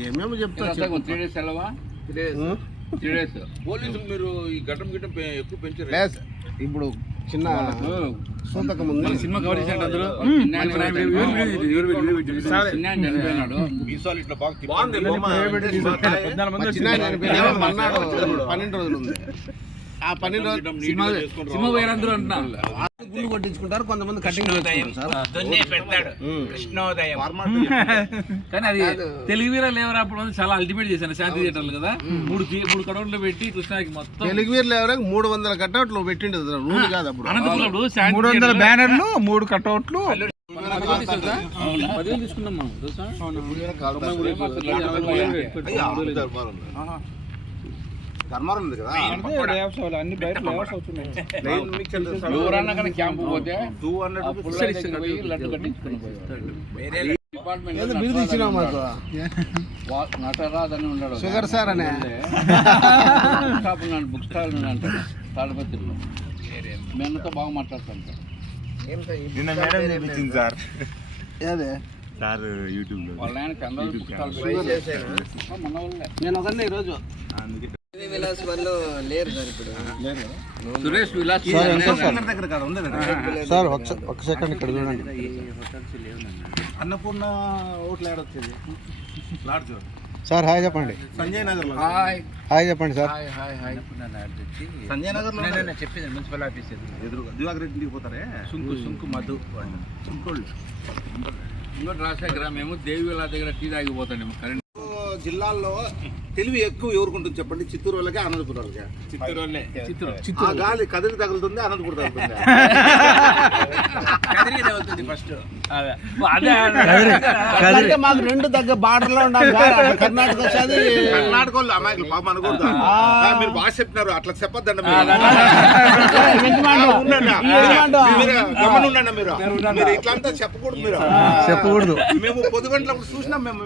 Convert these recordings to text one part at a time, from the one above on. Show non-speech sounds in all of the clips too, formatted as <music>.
ఏమేమి చెప్తా three days సెలవా? Three days. పోలీసులు మీరు ఈ గడ్డం గిడ్డం పె- ఎక్కువ పెంచారు? ఇప్పుడు చిన్న సూతకం ఉంది. సినిమా కవర్ చేసినట్టు అందరూ పన్నెండు రోజులు ఉంది. ఆ పన్నెండు రోజులు సినిమా అంటున్నా. గుళ్ళు కొట్టించుకుంటారు కొంతమంది కటింగ్. కానీ అది తెలుగు వీర లేవర్ అప్పుడు చాలా అల్టిమేట్ చేశాను శాంతి థియేటర్లు కదా. మూడు మూడు కడవలు పెట్టి కృష్ణాకి మొత్తం తెలుగు వీరులు ఎవరైనా మూడు వందల కట్అవుట్లు పెట్టిండు రూల్ కాదు అప్పుడు. అనంతపురంలో మూడు వందల బ్యానర్లు మూడు కట్అవుట్లు. పదివేలు తీసుకున్నాం మనం ధర్మారం ఉంది కదా. అన్ని బయట లేవర్స్ అవుతున్నాయి? ఎవరన్నా కానీ క్యాంపు పోతే టూ హండ్రెడ్ లడ్డు కట్టించుకుని నటరాజ్ అని ఉన్నాడు షుగర్ సార్ అనే. బుక్ షాప్ ఉన్నాడు బుక్ స్టాల్ ఉన్నాడు తాడిపత్రిలో. మీ అన్నతో బాగా మాట్లాడుతుంటాడు నిన్న మేడం చూపించింది సార్. ఏదే? సార్ యూట్యూబ్లో వాళ్ళ. ఆయన కంగారు వాళ్ళే నేను సురేష్ విలాస్ దగ్గర కాదు ఉంది కదా. సార్ ఒక సెకండ్ ఇక్కడ చూడండి. అన్నపూర్ణ ఓట్లు ఆడొచ్చేది లాడ్జ్ సార్ హాయ్ చెప్పండి. సంజయ్ నగర్లో హాయ్. హాయ్ చెప్పండి sir. Hi hi hi. Sanjay నగర్లో చెప్పింది మున్సిపల్ ఆఫీస్ ఎదురుగా దివాకర్ రెడ్డి పోతారే? సుంకు సుంకు మధు సుంకోళ్ళు. ఇంకోటి రాజశేఖర మేము దేవి విలా దగ్గర టీ తాగిపోతాం కరెంట్ జిల్లాల్లో తెలివి ఎక్కువ ఎవరికి ఉంటుంది చెప్పండి? చిత్తూరు వాళ్ళకి అనంతపురం వాళ్ళకి. చిత్తూరు. వాళ్ళే. చిత్రం ఆ గాలి కదిరి తగులుతుంది అనంతపురం తగులుతుంది. అదే. అంటే మాకు రెండు దగ్గర బార్డర్లో ఉండాలి <laughs> కర్ణాటక వచ్చేది. కర్ణాటక వాళ్ళు అమాయకులు పాప మీరు బాగా చెప్పినారు అట్లా చెప్పొద్దండి మీరు. మీరు గమని ఉండండి. మీరు మీరు ఇట్లంతా చెప్పకూడదు మీరు. చెప్పకూడదు. మేము పొద్దు గంటలప్పుడు చూసినాం మేము.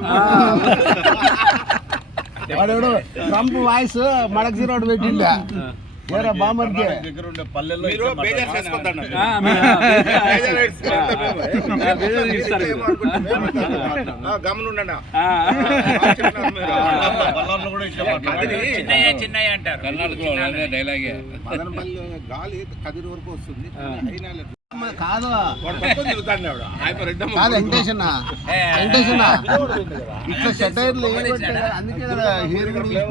వాడు ట్రంప్ వాయిస్ మడక్ జీరోడ్ పెట్టిండా? దగ్గర ఉండే పల్లెల్లో మీరు. బేజార్ బేజార్ గమని ఉండండి కూడా. కర్ణాటకలో అదే డైలాగే మదనపల్లి గాలి కదిరి వరకు వస్తుంది. అయినా లేదు. కాదు. కాదు వెంకటేష్ అన్న వెంకటేష్ అన్న ఇట్లా సెటైర్లు అందుకే కదా కూడా?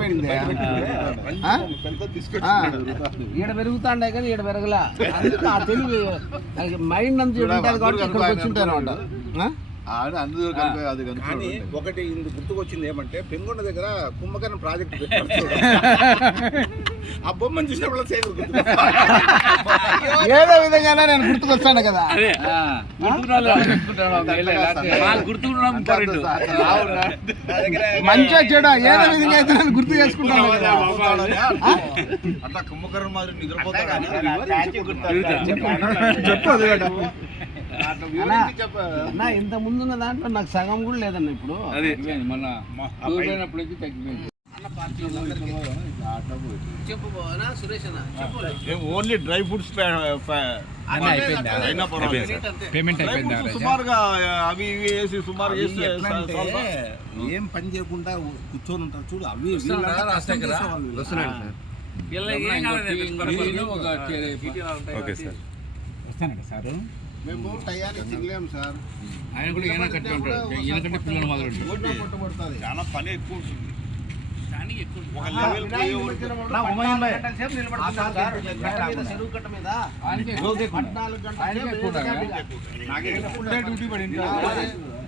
ఆ. ఈడ పెరుగుతాండే కానీ ఈడ పెరగలా అందుకే ఆ తెలివి మైండ్ అంతా ఉంటుంది కాబట్టి ఇక్కడికి వచ్చి అంట కానీ ఒకటి ఇందు గుర్తుకొచ్చింది ఏమంటే పెంగొండ దగ్గర కుంభకర్ణ ప్రాజెక్ట్ పెట్టారు. ఆ బొమ్మను చూసినప్పుడు. ఏదో విధంగా నేను గుర్తుకొస్తాను కదా. మంచిగా చెడ ఏదో విధంగా అయితే నేను గుర్తు చేసుకుంటాను? అట్లా కుంభకర్ణ మాదిరి నిద్రపోతాడు అని చెప్పు. ఇంత ముందున్న దాంట్లో నాకు సగం కూడా లేదన్న ఇప్పుడు. అదే. మన తగ్గిపోయింది. ఓన్లీ డ్రై ఫ్రూట్స్ పేమెంట్ సుమారుగా అవి ఇవి వేసి సుమారు ఏం పని చేయకుండా కూర్చొని ఉంటారు చూడు అవి ఓకే సార్. వస్తానండి సార్. మేము టయానికి తినలేము సార్. ఆయన కూడా ఈయన కట్టి ఉంటాడు. ఈయనకంటే పిల్లలు మొదలు చాలా పని ఎక్కువ ఉంటుంది. డ్యూటీ పడింది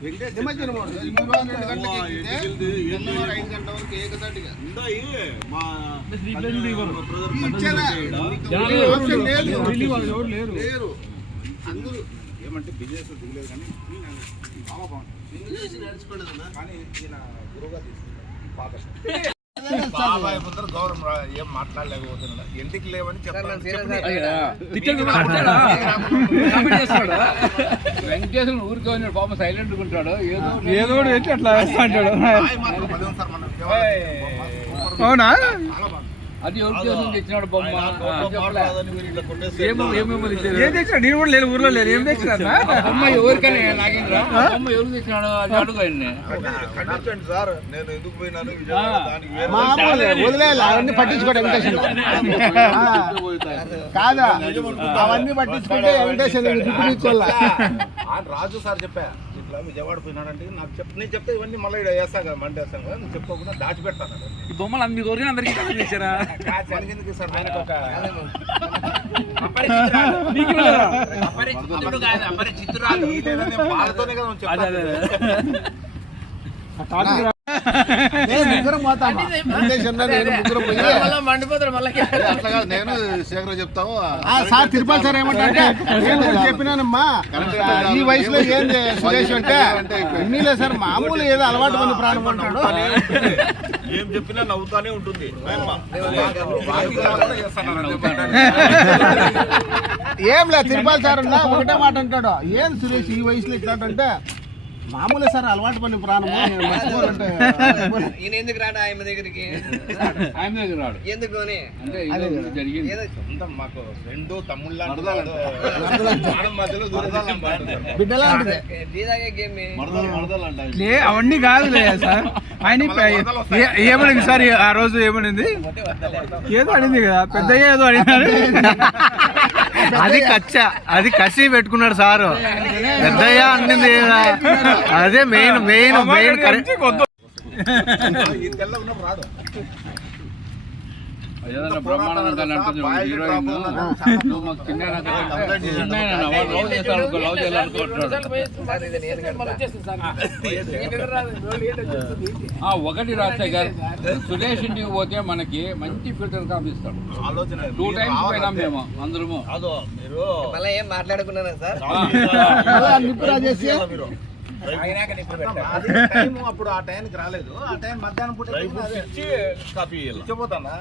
వెంకటేష్ నిమజ్జనం ఐదు గంటల వరకు ఏకదాటిగా. మా లేరు. లేరు. అందరూ ఏమంటే బిజినెస్ దిగలేదు కానీ చాలా బాగుంది. బిజినెస్ నడుచుకోలేదన్నా కానీ ఈయన గురువుగా తీసుకున్నాడు. <laughs> బాబాయ్ ముందర గౌరవం ఏం మాట్లాడలేకపోతున్నా ఇంటికి లేవని? వెంకటేశ్వర ఊరికి ఉన్నాడు పాప సైలెంట్ ఉంటాడు ఏదో ఏదో అట్లా వేస్తా అంటాడు. అవునా అది ఎవరి కోసం తెచ్చినాడు బొమ్మ. ఏం తెచ్చినా నేను కూడా లేను ఊర్లో లేను ఏం తెచ్చినా బొమ్మ ఎవరికైనా నాగేంద్ర బొమ్మ ఎవరు తెచ్చినాడు అది అడుగు ఆయన్ని. సార్ నేను ఎందుకు పోయినాను వదిలేయాలి అవన్నీ పట్టించుకోడు వెంకటేశ్వర కాదా అవన్నీ పట్టించుకుంటే వెంకటేశ్వర రాజు సార్ చెప్పా ఇట్లా విజయవాడ పోయినాడంటే నాకు చెప్ నేను చెప్తే ఇవన్నీ మళ్ళీ ఇక్కడ వేస్తా కదా మండి వేస్తాను కదా నువ్వు చెప్పుకోకుండా దాచిపెడతాను ఈ బొమ్మలు అన్ని కోరిన అందరికీ తెచ్చారా ఎందుకు సార్ దానికి ఒక పాలతోనే కదా పోతామా వెంకటేశ్వర నేను ముగ్గురం పోయి అట్లా కాదు నేను శేఖర్ చెప్తాము ఆ, సార్ తిరుపతి సార్ ఏమంటే చెప్పినానమ్మా. ఈ వయసులో ఏంది సురేష్ అంటే ఇన్నీలే సార్ మామూలు ఏదో అలవాటు పని ప్రాణం అంటాడు. ఏం చెప్పినా నవ్వుతానే ఉంటుంది. ఏం లేదు తిరుపతి సార్ అన్నా ఒకటే మాట అంటాడు. ఏం సురేష్ ఈ వయసులో ఇట్లా అంటే మామూలే సార్ అలవాటు పని ప్రాణము. <laughs> నేను ఎందుకు రాడు ఆయన దగ్గరికి? ఆయన దగ్గర రాడు. ఎందుకు అని అంటే ఏదో జరిగింది? అంతా మాకు ఫ్రెండ్ తమ్ముళ్ళ అంట లే అవన్నీ కాదులే సార్. ఆయన ఏమనింది సార్ ఆ రోజు ఏమనింది? ఏదో అడింది కదా పెద్దగా ఏదో అడిగినాడు. అది కచ్చ అది కసి పెట్టుకున్నాడు సారు. పెద్దయ్య అన్నింది. అదే మెయిన్ మెయిన్ మెయిన్ కరెక్ట్ ఒకటి రాజశేఖర్ సురేష్ ఇంటికి పోతే మనకి మంచి ఫిల్టర్ కాఫీ ఇస్తాడు. టూ టైమ్స్ పోయినాం మేము అందరము. కాదు మీరు మళ్ళీ ఏం మాట్లాడుకున్నానా సార్? అప్పుడు ఆ టైంకి రాలేదు. ఆ టైం మధ్యాహ్నం పూట కాపీ ఇచ్చిపోతానా?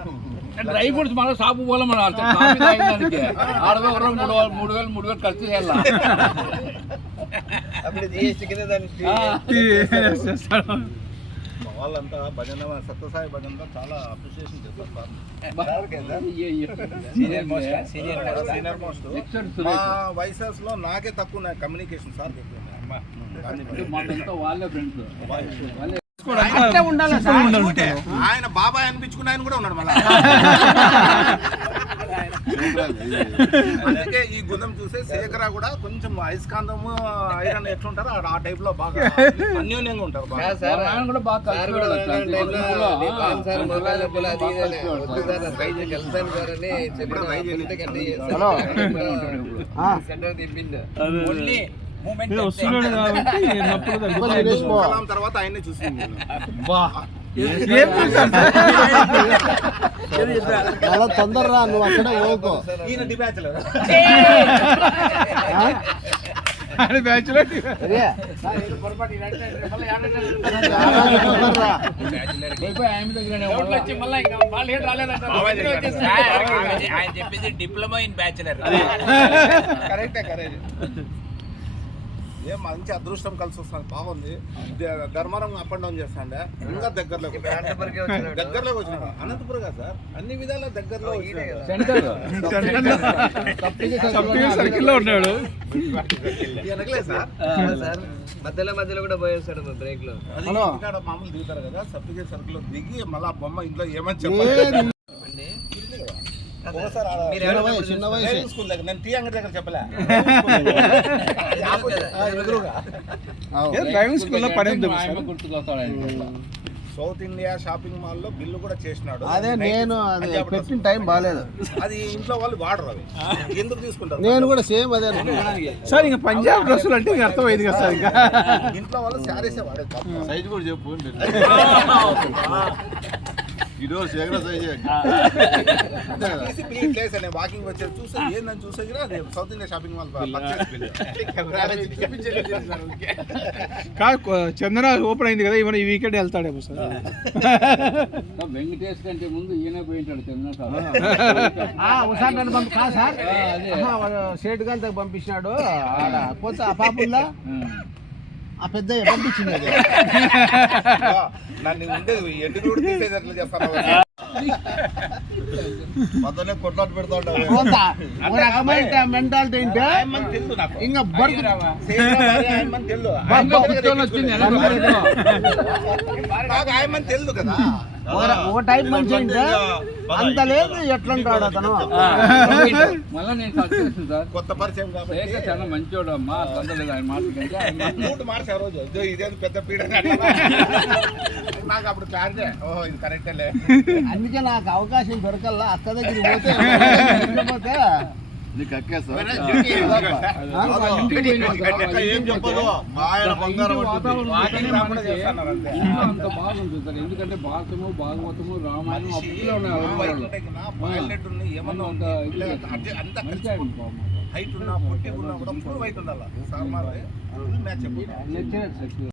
డ్రై ఫ్రూట్స్ మళ్ళీ షాపు పోలే మనం ఒక మూడు వేలు మూడు వేలు మూడు వేలు ఖర్చు చేయాలా. వాళ్ళంతా భజన సత్యసాయి భజనలో చాలా అప్రిషియేషన్ చేస్తారు. వయసెస్లో నాకే తక్కువ కమ్యూనికేషన్ సార్ ఎక్కువ. అంటే మాకంతా వాళ్ళే ఫ్రెండ్స్ వాళ్ళే అట్లే ఉండాలి సార్ ఆయన బాబాయ్ అనిపించుకున్న ఆయన కూడా ఉన్నాడు మళ్ళా. అందుకే ఈ గుణం చూసే శేఖర కూడా కొంచెం అయస్కాంతము ఐరన్ ఎట్లుంటారో ఆ- ఆ టైప్లో బాగా అన్యోన్యంగా ఉంటారు బాగా. సెంటర్ తిప్పింది వస్తున్నాడు కాబట్టి తర్వాత ఆయన్ని చూసింది చాలా తొందరరా నువ్వు అక్కడే ఓకో. బ్యాచులర్ ఆయన చెప్పింది డిప్లొమా ఇన్ బ్యాచులర్ కరెక్టే కరెక్ట్ ఏం మంచి అదృష్టం కలిసి వస్తుంది. బాగుంది. ధర్మవరం అప్ అండ్ డౌన్ చేస్తాండే. ఇంకా దగ్గరలోకి వచ్చినాడు. దగ్గరలోకి వచ్చినాడు. అనంతపురం కదా సార్. అన్ని విధాల దగ్గరలో ఈయనే వచ్చినాడు. సెంటర్. <laughs> సర్కిల్లో ఉన్నాడు. సార్. మధ్యలో మధ్యలో కూడా పోయేస్తాడు మా బ్రేక్లో. మామూలు దిగుతారు కదా సర్టిఫికేట్ సర్కిల్లో దిగి మళ్ళీ ఆ బొమ్మ ఇంట్లో ఏమని చెప్పాలి? మీరు చిన్న వయసు స్కూల్ దగ్గర. నేను టీ అంగడి దగ్గర చెప్పలే. డ్రైవింగ్ స్కూల్లో ఆయన సౌత్ ఇండియా షాపింగ్ మాల్లో బిల్లు కూడా చేసినాడు. అదే నేను అది. పెట్టిన టైం బాగాలేదు అది ఇంట్లో వాళ్ళు వాడరు అవి. ఎందుకు తీసుకుంటారు? నేను కూడా సేమ్ అదే. సార్ ఇంకా పంజాబ్ డ్రెస్సులు అంటే ఇంకా అర్థమైంది కదా సార్ ఇంకా. ఇంట్లో వాళ్ళు శారీసే వాడేది పాపం. సైజ్ కూడా చెప్పు <laughs> ఈరోజు శేఖర వాకింగ్ వచ్చేది చూస్తే ఏందని చూసే South India shopping mall Chandana open అయింది కదా ఇవన్న ఈ వీకెండ్ వెళ్తాడేమో సార్. వెంకటేష్ కంటే ముందు ఈయన పోయింటాడు చంద్ర సార్. ఆ, ఒకసారి నన్ను పంపి కా సార్. షేట్ గాలి పంపించినాడు ఆడ పోతే ఆ పాప ఉందా? ఆ. పెద్ద పంపించింది అది. నన్ను ఎండు కూడా తీసేది ఎట్లా చేస్తాను మధ్యనే కొట్లాట పెడతా ఉంటావు మెంటాలిటీ నాకు. ఇంకా బరుకు తెలుసు. కదా. ఓ టైప్ మనిషి అంటే అంత లేదు ఎట్లుంటాడు అతను? మళ్ళా నేను కొత్త పరిచయం కాబట్టి. చాలా మంచోడు అమ్మా తొందరలేదు ఆయన మాట మూడు మార్చి ఆ రోజు. ఇదో ఇదేదో పెద్ద పీడ అట్లా. నాకు అప్పుడు క్లారిటీ ఓహో ఇది కరెక్టేలే అందుకే నాకు అవకాశం దొరకల్లా అక్క దగ్గర <laughs> పోతే నీకు అంతే. బాగుంటుంది సార్. ఎందుకంటే భారతము భాగవతము రామాయణం అప్పట్లో ఉన్న అవతారాలు. బాయిల్డ్ ఉన్న ఏమన్నా అంత ఉంటే ఇది పిల్లలు అంతే అంతా మంచి ఆయన కలిసి బాబు. హైట్ ఉన్నా పొట్టి ఉన్నా కూడా ఫుల్ వైట్ ఉండాలి? సార్ మ్యాచ్ నచ్చాడు సార్.